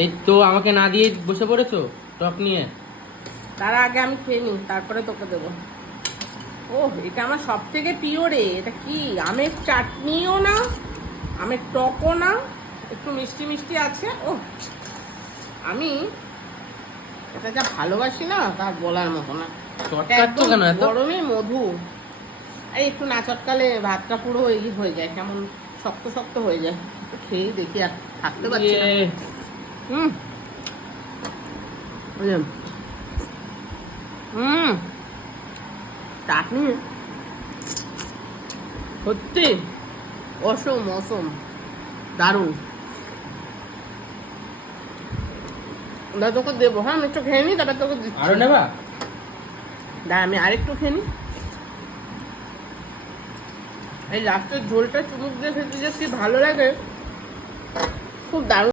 এই তো আমাকে না দিয়ে বসে পড়েছো টক নিয়ে। তার আগে আমি খেয়ে নিই, তারপরে তোকে দেবো। ও, এটা আমার সব থেকে প্রিয় রে। এটা কি আমের চাটনিও না, আমের টকও না, একটু মিষ্টি মিষ্টি আছে। ও, আমি এটা যা ভালোবাসি না তার বলার মতো না। চটকাচ্ছো কেন এত? গরমে মধু, এই একটু না চটকালে ভাতটা পুরো হয়ে যায়, কেমন শক্ত শক্ত হয়ে যায়। একটু খেয়ে দেখি, আর থাকতে পারছি না। হুম, বুঝলাম। চাটনি সত্যি অসম অসম, দারুণ। না তোকে দেবো, হ্যাঁ আমি একটু খেয়ে নিই, তারপর তোকে দিচ্ছি। আরো নেবা? দাঁড়া, আমি আরেকটু খেয়ে নিই। এই লাস্টের ঝোলটা চুমুক দিয়ে খেতে যে কি ভালো লাগে, খুব দারুণ।